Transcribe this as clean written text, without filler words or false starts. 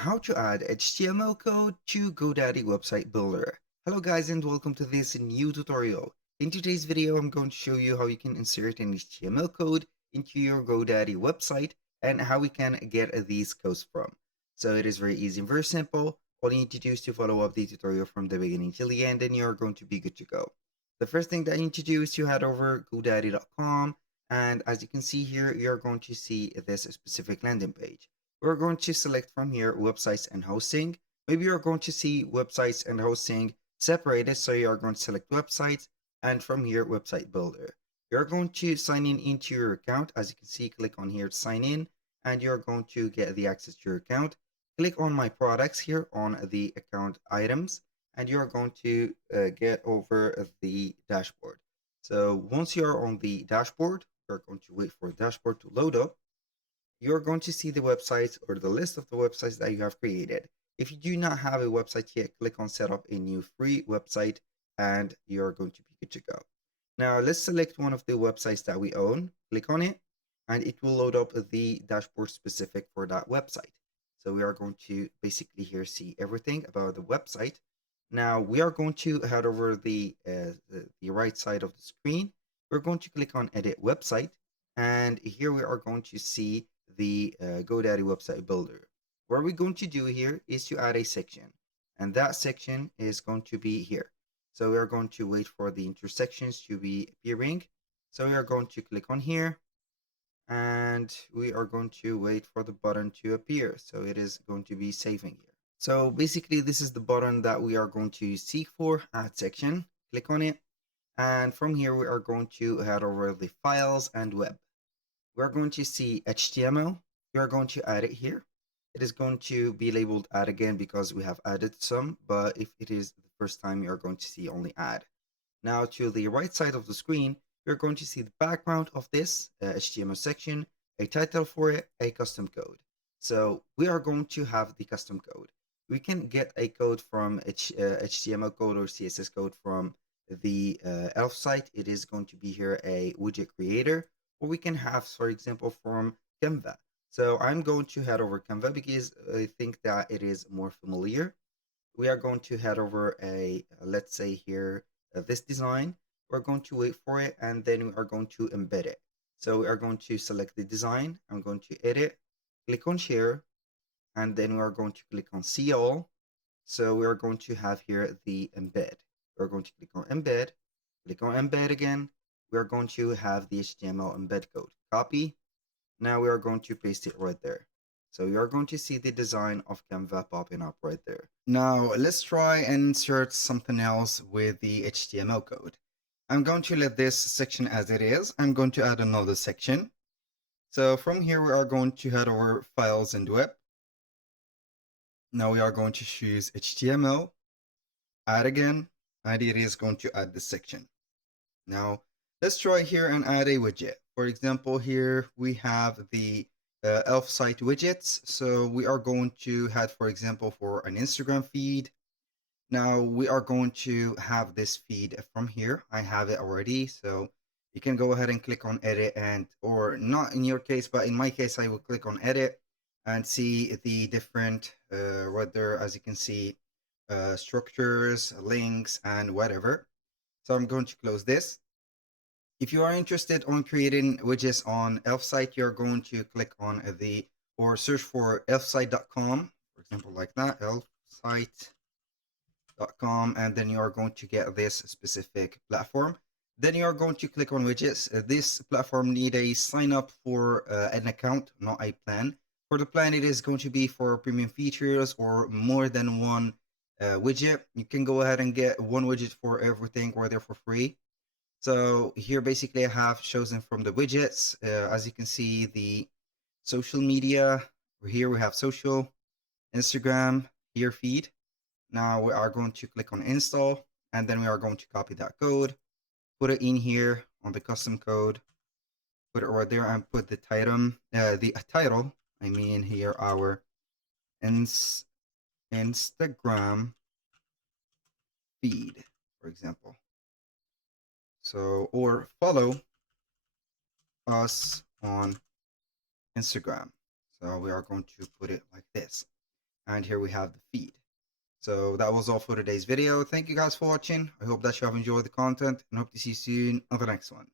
How to add HTML code to GoDaddy website builder. Hello guys and welcome to this new tutorial. In today's video, I'm going to show you how you can insert an HTML code into your GoDaddy website and how we can get these codes from. So it is very easy and very simple. All you need to do is to follow up the tutorial from the beginning till the end and you're going to be good to go. The first thing that you need to do is to head over GoDaddy.com, and as you can see here, you're going to see this specific landing page. We're going to select from here websites and hosting. Maybe you're going to see websites and hosting separated, so you're going to select websites and from here website builder. You're going to sign in into your account. As you can see, click on here to sign in and you're going to get the access to your account. Click on my products here on the account items and you're going to get over the dashboard. So once you're on the dashboard, you're going to wait for the dashboard to load up. You're going to see the websites or the list of the websites that you have created. If you do not have a website yet, click on set up a new free website and you're going to be good to go. Now let's select one of the websites that we own, click on it, and it will load up the dashboard specific for that website. So we are going to basically here see everything about the website. Now we are going to head over the right side of the screen. We're going to click on edit website, and here we are going to see the GoDaddy website builder. What we're going to do here is to add a section, and that section is going to be here. So we are going to wait for the intersections to be appearing. So we are going to click on here and we are going to wait for the button to appear. So it is going to be saving here. So basically this is the button that we are going to seek for, add section. Click on it. And from here, we are going to head over the files and web. We're going to see HTML. We are going to add it here. It is going to be labeled add again because we have added some, but if it is the first time, you're going to see only add. Now to the right side of the screen, you're going to see the background of this HTML section, a title for it, a custom code. So we are going to have the custom code. We can get a code from HTML code or CSS code from the Elf site. It is going to be here a widget creator, or we can have, for example, from Canva. So I'm going to head over Canva because I think that it is more familiar. We are going to head over let's say here, this design. We're going to wait for it and then we are going to embed it. So we are going to select the design. I'm going to edit, click on share, and then we are going to click on see all. So we are going to have here the embed. We're going to click on embed, click on embed again. We are going to have the HTML embed code. Copy. Now we are going to paste it right there. So you are going to see the design of Canva popping up right there. Now let's try and insert something else with the HTML code. I'm going to let this section as it is. I'm going to add another section. So from here, we are going to head over files and web. Now we are going to choose HTML, add again, and it is going to add this section. Now let's try here and add a widget. For example, here we have the Elf site widgets. So we are going to head, for example, for an Instagram feed. Now we are going to have this feed from here. I have it already. So you can go ahead and click on edit, and or not in your case, but in my case, I will click on edit and see the different right there, as you can see, structures, links, and whatever. So I'm going to close this. If you are interested on creating widgets on Elf site, you're going to click on the or search for elfsite.com, for example, like that, elfsite.com, and then you are going to get this specific platform. Then you are going to click on widgets. This platform need a sign up for an account, not a plan. For the plan, it is going to be for premium features or more than one widget. You can go ahead and get one widget for everything or they're for free. So here basically I have chosen from the widgets. As you can see, the social media. Here we have social, Instagram, here feed. Now we are going to click on install and then we are going to copy that code, put it in here on the custom code, put it right there and put the title, I mean here our Instagram feed, for example. So, or follow us on Instagram. So we are going to put it like this. And here we have the feed. So that was all for today's video. Thank you guys for watching. I hope that you have enjoyed the content and hope to see you soon on the next one.